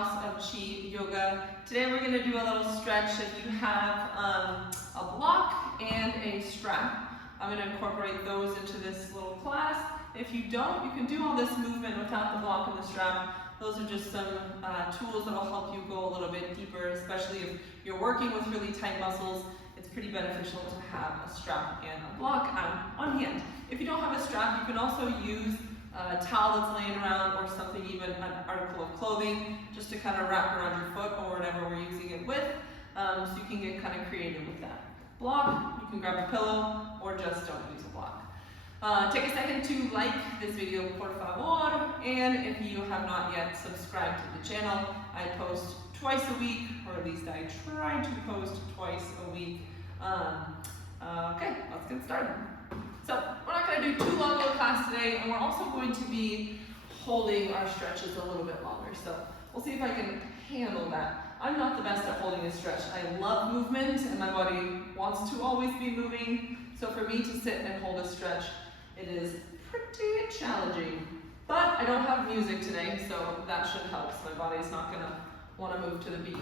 House of Chi Yoga. Today we're going to do a little stretch. If you have a block and a strap, I'm going to incorporate those into this little class. If you don't, you can do all this movement without the block and the strap. Those are just some tools that will help you go a little bit deeper, especially if you're working with really tight muscles. It's pretty beneficial to have a strap and a block on hand. If you don't have a strap, you can also use a towel that's laying around or something, even an article of clothing, just to kind of wrap around your foot or whatever we're using it with. So you can get kind of creative with that. Block, you can grab a pillow or just don't use a block. Take a second to like this video, por favor, and if you have not yet subscribed to the channel, I post twice a week, or at least I try to post twice a week. Okay, let's get started. So we're not going to do too long of a class today, and we're also going to be holding our stretches a little bit longer. So we'll see if I can handle that. I'm not the best at holding a stretch. I love movement, and my body wants to always be moving. So for me to sit and hold a stretch, it is pretty challenging. But I don't have music today, so that should help. So my body's not going to want to move to the beat.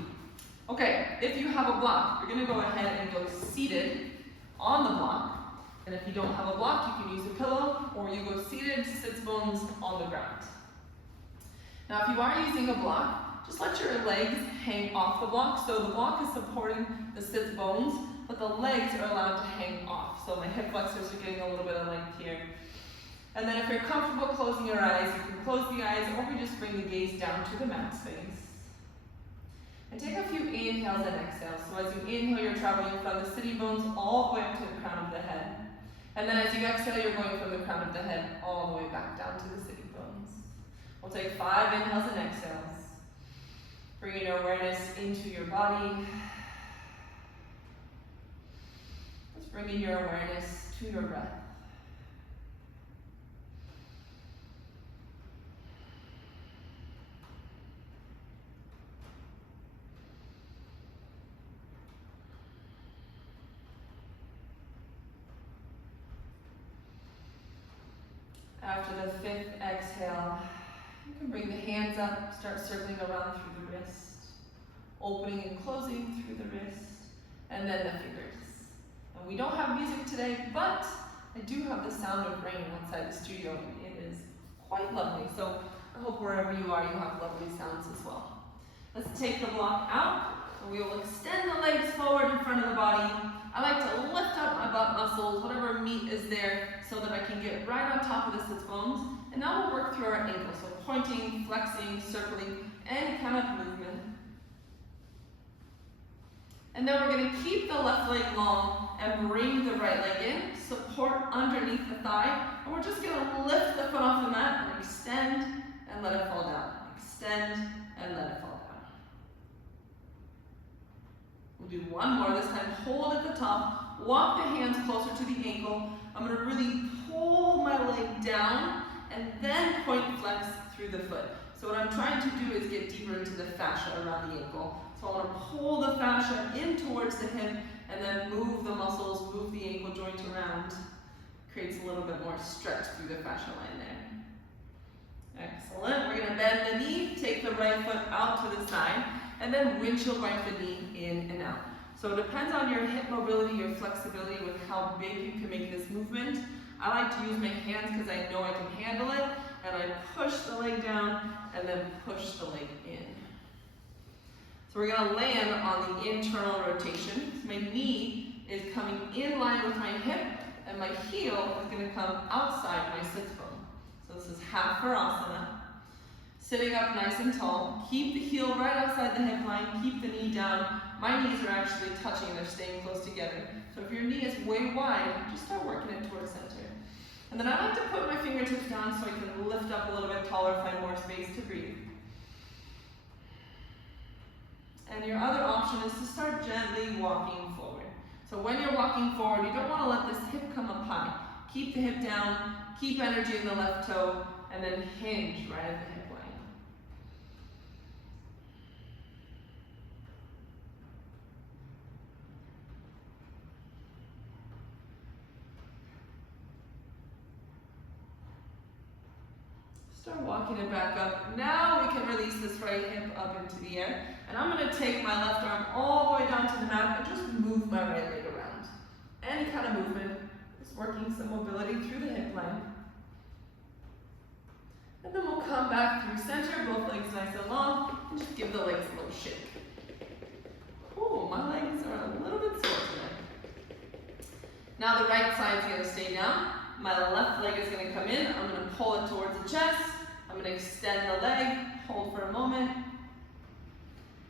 Okay, if you have a block, you're going to go ahead and go seated on the block. And if you don't have a block, you can use a pillow, or you go seated, sits bones on the ground. Now, if you are using a block, just let your legs hang off the block. So the block is supporting the sits bones, but the legs are allowed to hang off. So my hip flexors are getting a little bit of length here. And then if you're comfortable closing your eyes, you can close the eyes, or you just bring the gaze down to the mat space. And take a few inhales and exhales. So as you inhale, you're traveling from the sitting bones all the way up to the crown of the head. And then as you exhale, you're going from the crown of the head all the way back down to the sitting bones. We'll take 5 inhales and exhales. Bringing your awareness into your body. Just bringing your awareness to your breath. After the 5th exhale, you can bring the hands up, start circling around through the wrist, opening and closing through the wrist, and then the fingers. And we don't have music today, but I do have the sound of rain outside the studio, and it is quite lovely. So I hope wherever you are, you have lovely sounds as well. Let's take the block out, and we will extend the legs forward in front of the body. I like to lift up my butt muscles, whatever meat is there, so that I can get right on top of the sits bones. And now we'll work through our ankles, so pointing, flexing, circling, any kind of movement. And then we're going to keep the left leg long and bring the right leg in, support underneath the thigh, and we're just going to lift the foot off the mat and extend and let it fall down. Extend and let it fall down. We'll do one more. This time hold at the top, walk the hands closer to the ankle. I'm going to really pull my leg down and then point flex through the foot. So what I'm trying to do is get deeper into the fascia around the ankle. So I want to pull the fascia in towards the hip and then move the muscles, move the ankle joint around. Creates a little bit more stretch through the fascia line there. Excellent. We're going to bend the knee, take the right foot out to the side, and then windshield wipe the knee in and out. So it depends on your hip mobility, your flexibility with how big you can make this movement. I like to use my hands because I know I can handle it, and I push the leg down and then push the leg in. So we're going to land on the internal rotation. So my knee is coming in line with my hip, and my heel is going to come outside my sits bone. So this is half Virasana. Sitting up nice and tall. Keep the heel right outside the hip line. Keep the knee down. My knees are actually touching. They're staying close together. So if your knee is way wide, just start working it towards center. And then I like to put my fingertips down so I can lift up a little bit taller, find more space to breathe. And your other option is to start gently walking forward. So when you're walking forward, you don't want to let this hip come up high. Keep the hip down, keep energy in the left toe, and then hinge right at the hip line. Start Start walking it back up. Now we can release this right hip up into the air. And I'm going to take my left arm all the way down to the mat and just move my right leg around. Any kind of movement, just working some mobility through the hip line. And then we'll come back through center, both legs nice and long, and just give the legs a little shake. Oh, my legs are a little bit sore today. Now the right side's going to stay down. My left leg is going to come in. I'm going to pull it towards the chest. I'm going to extend the leg, hold for a moment,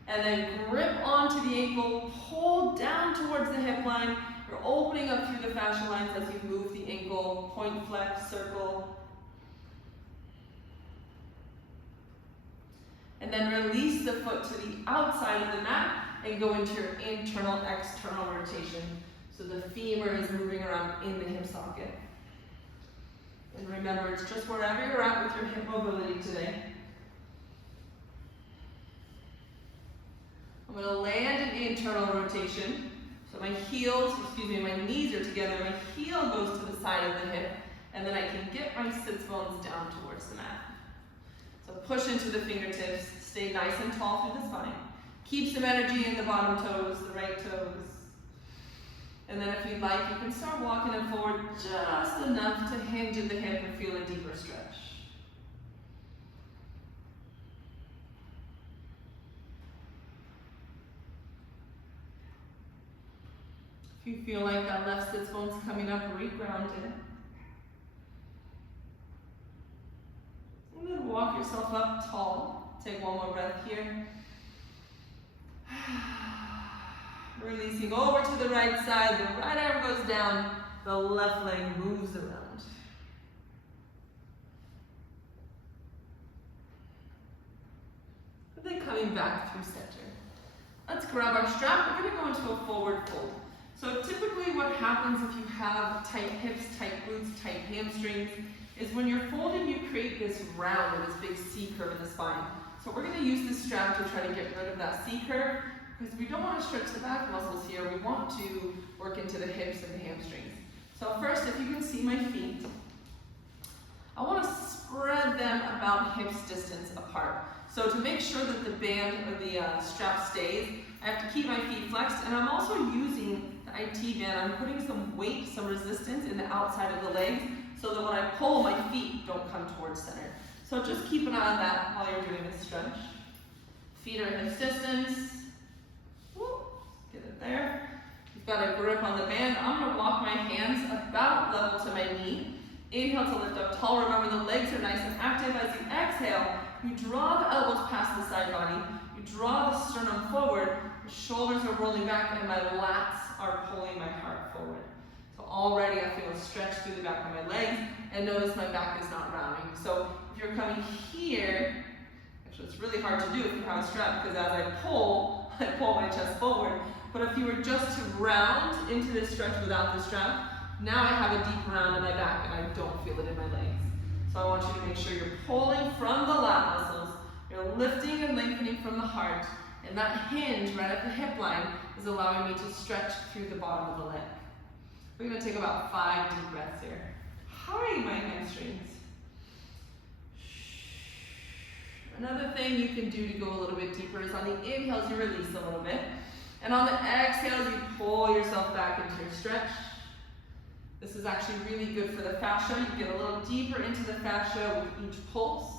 and then grip onto the ankle, pull down towards the hip line. You're opening up through the fascia lines as you move the ankle, point, flex, circle. And then release the foot to the outside of the mat and go into your internal, external rotation. So the femur is moving around in the hip socket. And remember, it's just wherever you're at with your hip mobility today. I'm going to land in the internal rotation. So my my knees are together, my heel goes to the side of the hip, and then I can get my sits bones down towards the mat. So push into the fingertips, stay nice and tall through the spine. Keep some energy in the bottom toes, the right toes. And then if you'd like, you can start walking it forward just enough to hinge at the hip and feel a deeper stretch. If you feel like that left sits bone's coming up, re-ground it. And then walk yourself up tall. Take one more breath here. Releasing over to the right side, the right arm goes down, the left leg moves around. And then coming back through center. Let's grab our strap. We're going to go into a forward fold. So typically what happens if you have tight hips, tight glutes, tight hamstrings, is when you're folding, you create this round or this big C curve in the spine. So we're going to use this strap to try to get rid of that C curve, because we don't want to stretch the back muscles here. We want to work into the hips and the hamstrings. So first, if you can see my feet, I want to spread them about hips distance apart. So to make sure that the band or the strap stays, I have to keep my feet flexed, and I'm also using the IT band. I'm putting some weight, some resistance in the outside of the legs, so that when I pull, my feet don't come towards center. So just keep an eye on that while you're doing this stretch. Feet are hips distance. Woo, get it there. You've got a grip on the band. I'm going to walk my hands about level to my knee. Inhale to lift up tall. Remember, the legs are nice and active. As you exhale, you draw the elbows past the side body. You draw the sternum forward. The shoulders are rolling back, and my lats are pulling my heart forward. So already I feel a stretch through the back of my legs, and notice my back is not rounding. So if you're coming here, actually it's really hard to do if you have a strap, because as I pull my chest forward. But if you were just to round into this stretch without the strap, now I have a deep round in my back and I don't feel it in my legs. So I want you to make sure you're pulling from the lat muscles, you're lifting and lengthening from the heart, and that hinge right at the hip line is allowing me to stretch through the bottom of the leg. We're going to take about 5 deep breaths here. Hi, my hamstrings. Another thing you can do to go a little bit deeper is on the inhales, you release a little bit. And on the exhales, you pull yourself back into your stretch. This is actually really good for the fascia. You get a little deeper into the fascia with each pulse.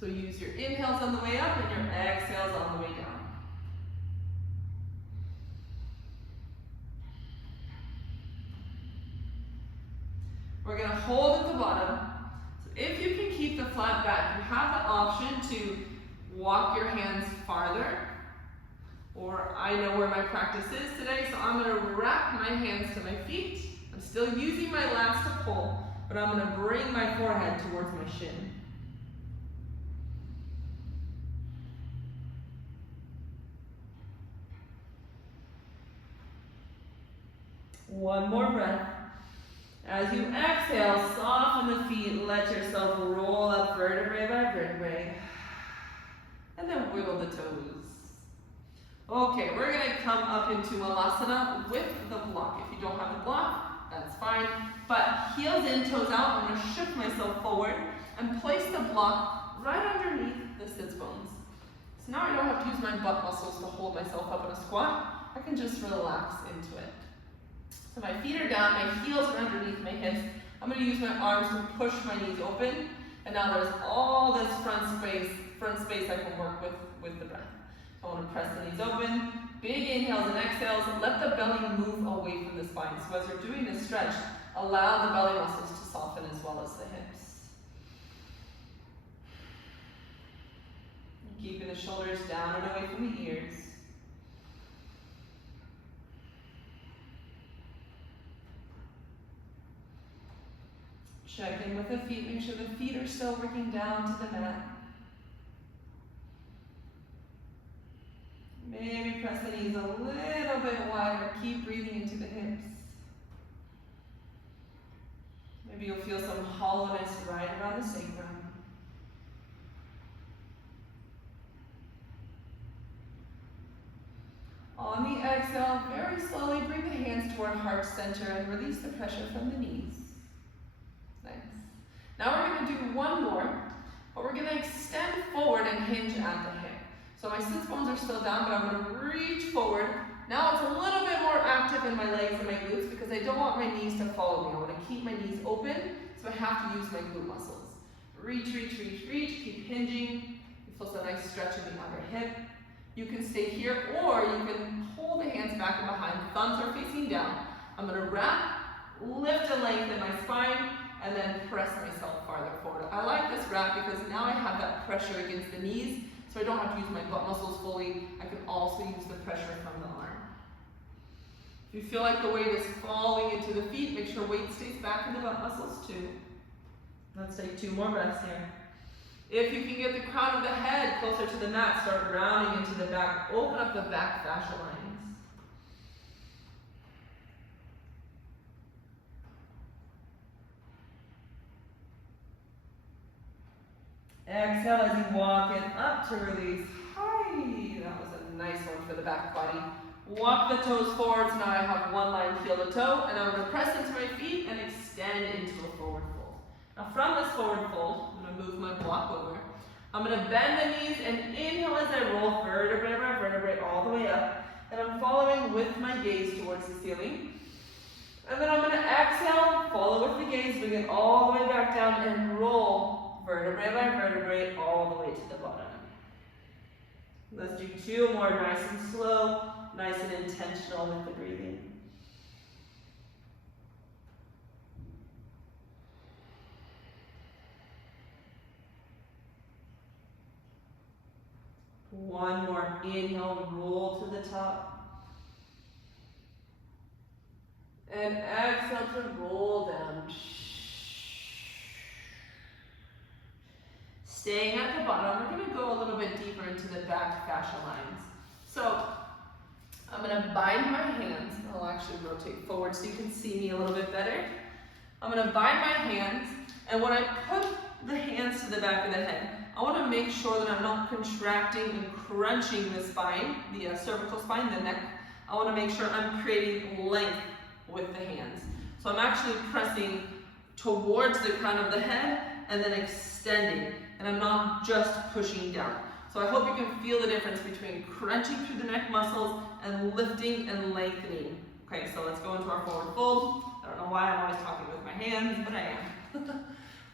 So use your inhales on the way up and your exhales on the way down. We're going to hold at the bottom. So if you can keep the flat back, you have the option to walk your hands farther. Or I know where my practice is today, so I'm going to wrap my hands to my feet. I'm still using my lats to pull, but I'm going to bring my forehead towards my shin. One more breath. As you exhale, soften the feet, let yourself roll up vertebrae by vertebrae, and then wiggle the toes. Okay, we're going to come up into Malasana with the block. If you don't have the block, that's fine. But heels in, toes out, I'm going to shift myself forward and place the block right underneath the sits bones. So now I don't have to use my butt muscles to hold myself up in a squat. I can just relax into it. So my feet are down, my heels are underneath my hips. I'm going to use my arms to push my knees open. And now there's all this front space I can work with the breath. I want to press the knees open, big inhales and exhales, let the belly move away from the spine. So as you're doing this stretch, allow the belly muscles to soften as well as the hips. Keeping the shoulders down and away from the ears. Check in with the feet, make sure the feet are still working down to the mat. Maybe press the knees a little bit wider, keep breathing into the hips. Maybe you'll feel some hollowness right around the sacrum. On the exhale, very slowly bring the hands toward heart center and release the pressure from the knees. Nice. Now we're going to do one more, but we're going to extend forward and hinge at the hip. So my sits bones are still down, but I'm going to reach forward. Now it's a little bit more active in my legs and my glutes because I don't want my knees to follow me. I want to keep my knees open, so I have to use my glute muscles. Reach, reach, reach, reach, keep hinging. You feel a nice stretch in the other hip. You can stay here, or you can hold the hands back and behind. Thumbs are facing down. I'm going to wrap, lift and lengthen my spine, and then press myself farther forward. I like this wrap because now I have that pressure against the knees, so I don't have to use my butt muscles fully. I can also use the pressure from the arm. If you feel like the weight is falling into the feet, make sure weight stays back in the butt muscles too. Let's take 2 more breaths here. If you can get the crown of the head closer to the mat, start rounding into the back. Open up the back fascia lines. Exhale as you walk it up to release. Hi, that was a nice one for the back body. Walk the toes forward, so now I have one line heel to toe, and I'm going to press into my feet and extend into a forward fold. Now from this forward fold, I'm going to move my block over. I'm going to bend the knees and inhale as I roll vertebrae by vertebrae all the way up. And I'm following with my gaze towards the ceiling. And then I'm going to exhale, follow with the gaze, bring it all the way back down and roll vertebrae by vertebrae all the way to the bottom. Let's do 2 more, nice and slow, nice and intentional with the breathing. One more, inhale, roll to the top. And exhale to roll down. Staying at the bottom, we're going to go a little bit deeper into the back fascia lines. So I'm going to bind my hands. I'll actually rotate forward so you can see me a little bit better. I'm going to bind my hands, and when I put the hands to the back of the head, I want to make sure that I'm not contracting and crunching the spine, the cervical spine, the neck. I want to make sure I'm creating length with the hands. So I'm actually pressing towards the crown of the head and then extending, and I'm not just pushing down. So I hope you can feel the difference between crunching through the neck muscles and lifting and lengthening. Okay, so let's go into our forward fold. I don't know why I'm always talking with my hands, but I am.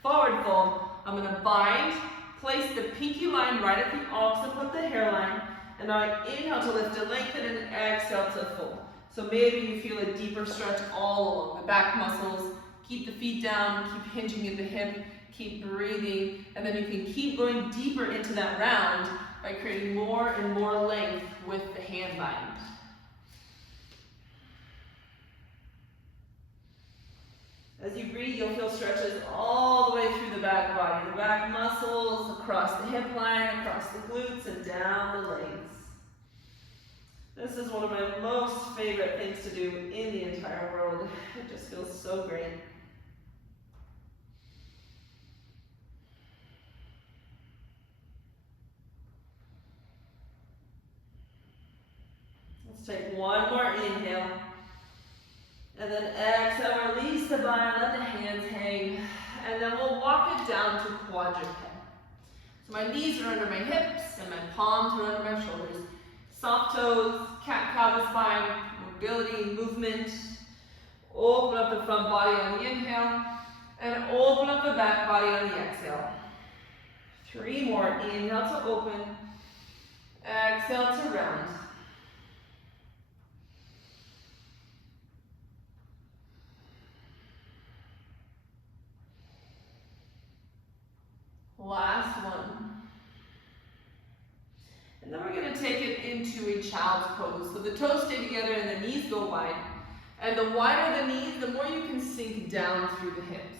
Forward fold. I'm going to bind, place the pinky line right at the opposite of the hairline, and now I inhale to lift and lengthen and exhale to fold. So maybe you feel a deeper stretch all along the back muscles. Keep the feet down, keep hinging at the hip, keep breathing, and then you can keep going deeper into that round by creating more and more length with the hand bind. As you breathe, you'll feel stretches all the way through the back body, the back muscles, across the hip line, across the glutes, and down the legs. This is one of my most favorite things to do in the entire world. It just feels so great. Let's take one more inhale. And then exhale, release the body, let the hands hang. And then we'll walk it down to quadruped. So my knees are under my hips and my palms are under my shoulders. Soft toes, cat-cow spine, mobility, movement. Open up the front body on the inhale and open up the back body on the exhale. 3 more. Inhale to open. Exhale to round. Last one. And then we're going to take it into a child's pose. So the toes stay together and the knees go wide. And the wider the knees, the more you can sink down through the hips.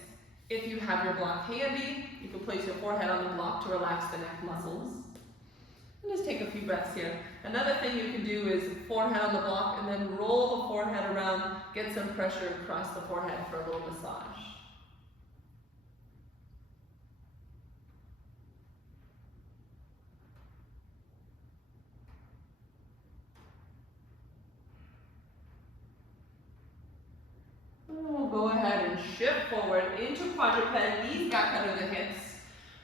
If you have your block handy, you can place your forehead on the block to relax the neck muscles. And just take a few breaths here. Another thing you can do is forehead on the block and then roll the forehead around, get some pressure across the forehead for a little massage. We'll go ahead and shift forward into quadruped, knees back under the hips.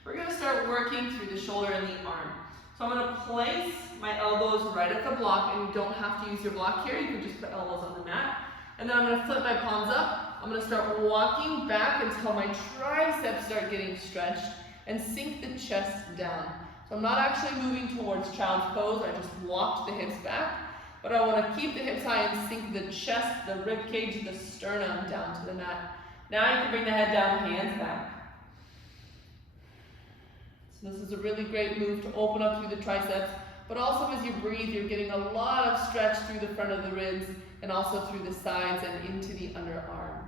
We're going to start working through the shoulder and the arm. So I'm going to place my elbows right at the block, and you don't have to use your block here. You can just put elbows on the mat. And then I'm going to flip my palms up. I'm going to start walking back until my triceps start getting stretched and sink the chest down. So I'm not actually moving towards child's pose. I just walked the hips back. But I want to keep the hips high and sink the chest, the rib cage, the sternum down to the mat. Now you can bring the head down, hands back. So this is a really great move to open up through the triceps, but also as you breathe, you're getting a lot of stretch through the front of the ribs and also through the sides and into the underarm.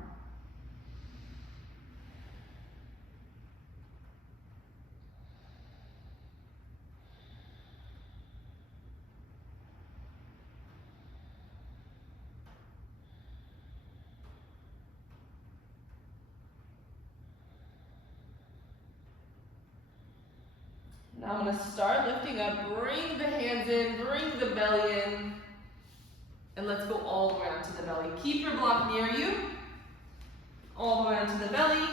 Now I'm going to start lifting up, bring the hands in, bring the belly in, and let's go all the way onto the belly. Keep your block near you, all the way onto the belly.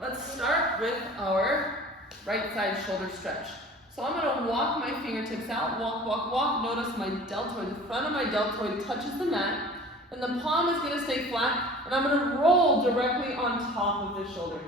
Let's start with our right side shoulder stretch. So I'm going to walk my fingertips out, walk, walk, walk. Notice my deltoid, the front of my deltoid touches the mat, and the palm is going to stay flat, and I'm going to roll directly on top of the shoulder.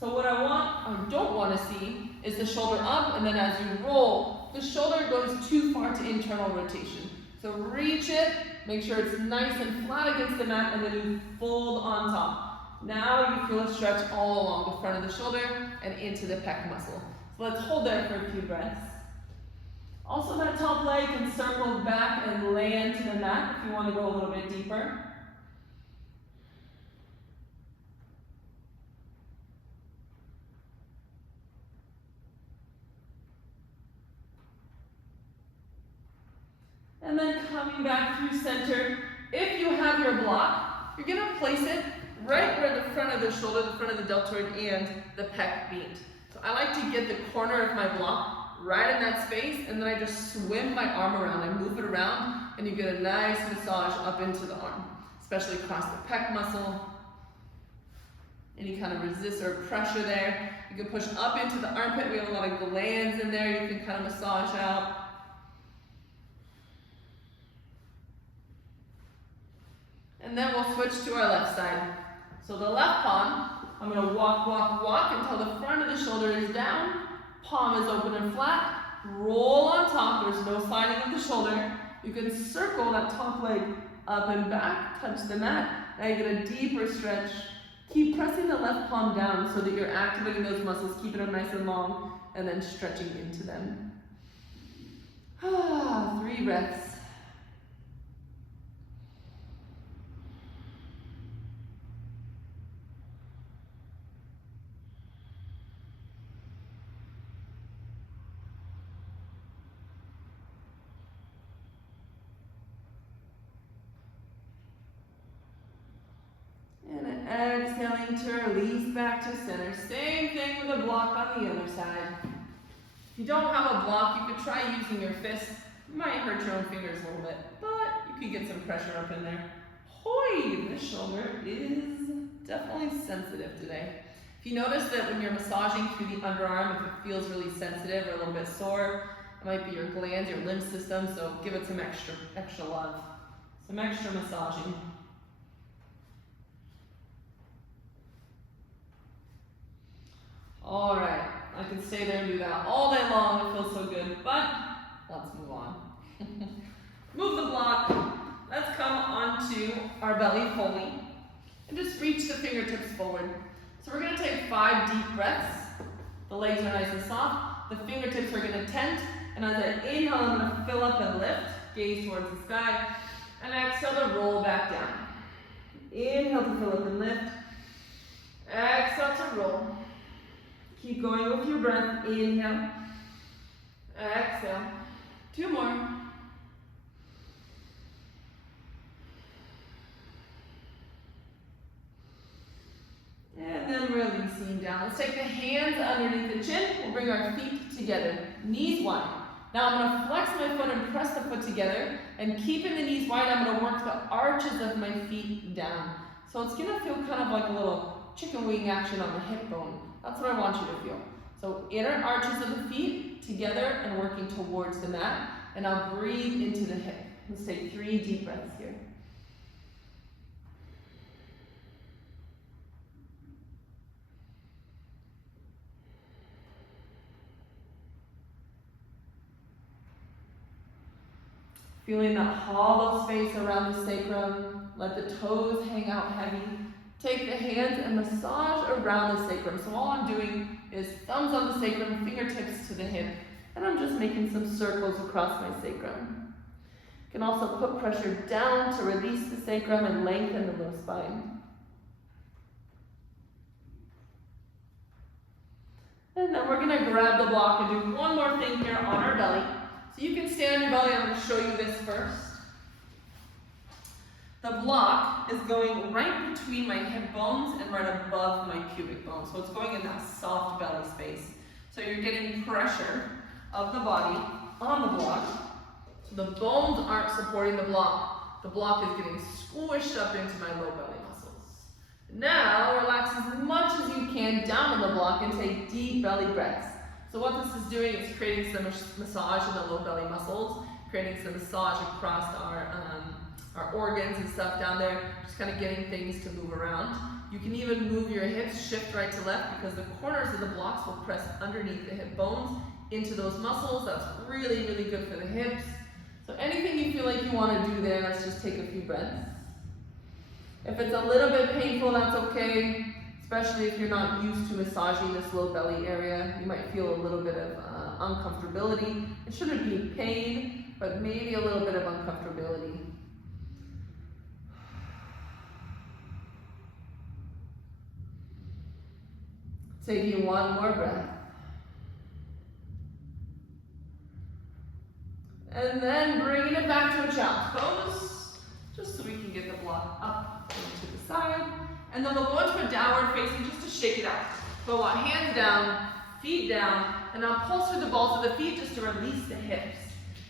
So what I don't want to see is the shoulder up, and then as you roll, the shoulder goes too far to internal rotation. So reach it, make sure it's nice and flat against the mat, and then you fold on top. Now you feel a stretch all along the front of the shoulder and into the pec muscle. So let's hold there for a few breaths. Also, that top leg can circle back and lay into the mat if you want to go a little bit deeper. And then coming back through center. If you have your block, you're going to place it right where the front of the shoulder, the front of the deltoid, and the pec meet. So I like to get the corner of my block right in that space, and then I just swim my arm around. I move it around, and you get a nice massage up into the arm, especially across the pec muscle. Any kind of resist or pressure there. You can push up into the armpit. We have a lot of glands in there you can kind of massage out. And then we'll switch to our left side. So the left palm, I'm going to walk, walk, walk until the front of the shoulder is down. Palm is open and flat. Roll on top. There's no sliding of the shoulder. You can circle that top leg up and back, touch the mat. Now you get a deeper stretch. Keep pressing the left palm down so that you're activating those muscles, keeping them nice and long, and then stretching into them. 3 breaths. Exhaling to release back to center. Same thing with a block on the other side. If you don't have a block, you could try using your fist. It might hurt your own fingers a little bit, but you can get some pressure up in there. Hoi! This shoulder is definitely sensitive today. If If you notice that when you're massaging through the underarm, if it feels really sensitive or a little bit sore, it might be your glands, your lymph system, so give it some extra love. Some extra massaging. All right, I can stay there and do that all day long. It feels so good, but let's move on. Move the block. Let's come onto our belly fully and just reach the fingertips forward. So we're going to take 5 deep breaths. The legs are nice and soft. The fingertips are going to tent. And as I inhale, I'm going to fill up and lift. Gaze towards the sky. And exhale to roll back down. Inhale to fill up and lift. Exhale to roll. Keep going with your breath. Inhale. Exhale. 2 more. And then releasing down. Let's take the hands underneath the chin. We'll bring our feet together. Knees wide. Now I'm going to flex my foot and press the foot together. And keeping the knees wide, I'm going to work the arches of my feet down. So it's going to feel kind of like a little chicken wing action on the hip bone. That's what I want you to feel. So inner arches of the feet together and working towards the mat. And I'll breathe into the hip. Let's take 3 deep breaths here. Feeling that hollow space around the sacrum. Let the toes hang out heavy. Take the hands and massage around the sacrum. So all I'm doing is thumbs on the sacrum, fingertips to the hip. And I'm just making some circles across my sacrum. You can also put pressure down to release the sacrum and lengthen the low spine. And then we're going to grab the block and do one more thing here on our belly. So you can stay on your belly. I'm going to show you this first. The block is going right between my hip bones and right above my pubic bone. So it's going in that soft belly space. So you're getting pressure of the body on the block. So the bones aren't supporting the block. The block is getting squished up into my low belly muscles. Now relax as much as you can down on the block and take deep belly breaths. So what this is doing is creating some massage in the low belly muscles, creating some massage across our organs and stuff down there, just kind of getting things to move around. You can even move your hips, shift right to left, because the corners of the blocks will press underneath the hip bones into those muscles. That's really, really good for the hips. So anything you feel like you want to do there, let's just take a few breaths. If it's a little bit painful, that's okay. Especially if you're not used to massaging this low belly area, you might feel a little bit of uncomfortability. It shouldn't be pain, but maybe a little bit of uncomfortability. Taking one more breath. And then bringing it back to a child's pose, just so we can get the block up and to the side. And then we'll go into a downward facing just to shake it out. So hands down, feet down, and I'll pulse through the balls of the feet just to release the hips.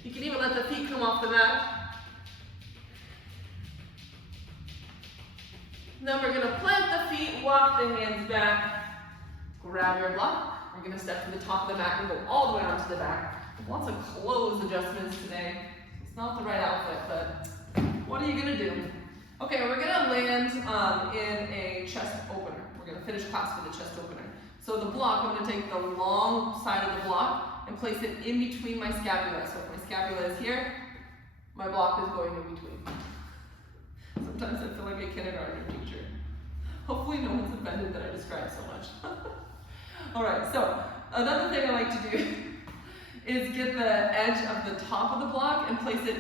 You can even let the feet come off the mat. Then we're gonna plant the feet, walk the hands back, grab your block. We're gonna step to the top of the mat and go all the way onto the back. Lots of clothes adjustments today. It's not the right outfit, but what are you gonna do? Okay, we're gonna land in a chest opener. We're gonna finish class with a chest opener. So the block, I'm gonna take the long side of the block and place it in between my scapula. So if my scapula is here, my block is going in between. Sometimes I feel like a kindergarten teacher. Hopefully no one's offended that I describe so much. All right, so another thing I like to do is get the edge of the top of the block and place it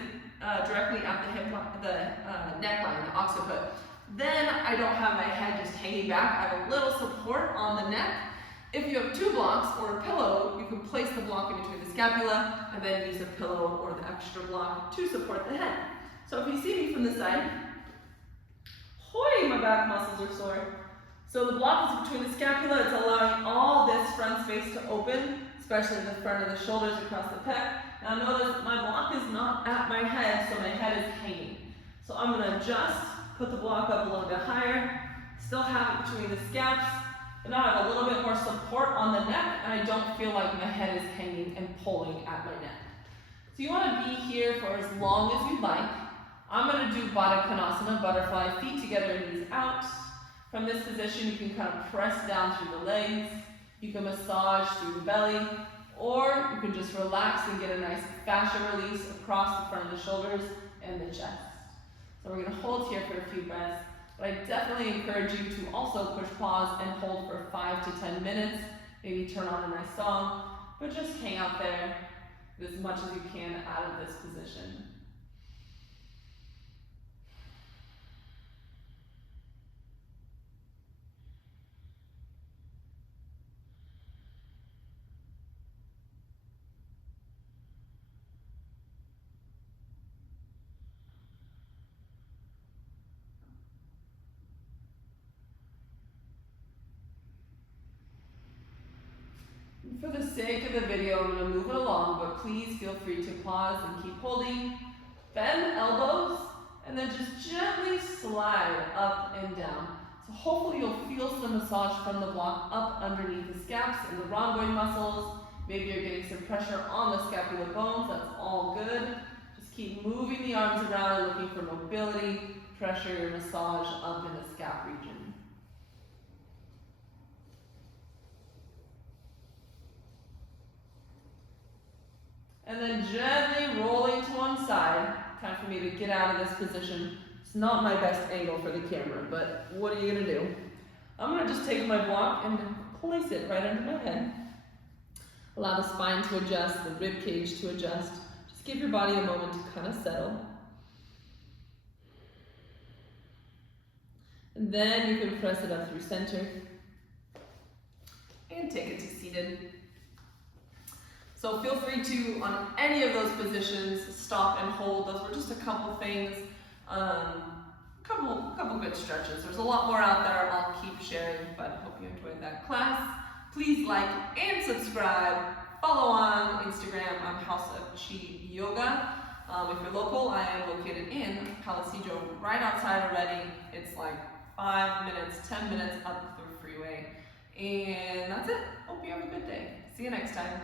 directly at the hip, the neckline, the occiput. Then I don't have my head just hanging back. I have a little support on the neck. If you have 2 blocks or a pillow, you can place the block in between the scapula and then use a pillow or the extra block to support the head. So if you see me from the side, hoy, my back muscles are sore. So the block is between the scapula. It's allowing all this front space to open, especially the front of the shoulders across the pec. Now notice my block is not at my head, so my head is hanging. So I'm going to just put the block up a little bit higher, still have it between the scaps, but now I have a little bit more support on the neck and I don't feel like my head is hanging and pulling at my neck. So you want to be here for as long as you'd like. I'm going to do Baddha Konasana, butterfly, feet together, knees out. From this position, you can kind of press down through the legs. You can massage through the belly, or you can just relax and get a nice fascia release across the front of the shoulders and the chest. So we're going to hold here for a few breaths, but I definitely encourage you to also push pause and hold for 5 to 10 minutes. Maybe turn on a nice song, but just hang out there as much as you can out of this position. For the sake of the video, I'm going to move it along, but please feel free to pause and keep holding. Bend elbows, and then just gently slide up and down. So hopefully you'll feel some massage from the block up underneath the scaps and the rhomboid muscles. Maybe you're getting some pressure on the scapular bones. That's all good. Just keep moving the arms around, looking for mobility, pressure, massage up in the scap region. And then gently rolling to one side. Time for me to get out of this position. It's not my best angle for the camera, but what are you gonna do? I'm gonna just take my block and place it right under my head. Allow the spine to adjust, the rib cage to adjust. Just give your body a moment to kind of settle. And then you can press it up through center. And take it to seated. So feel free to, on any of those positions, stop and hold. Those were just a couple things, couple good stretches. There's a lot more out there I'll keep sharing, but I hope you enjoyed that class. Please like and subscribe. Follow on Instagram. I'm House of Chi Yoga. If you're local, I am located in Palacio, right outside of Reading. It's like 5 minutes, 10 minutes up the freeway. And that's it. Hope you have a good day. See you next time.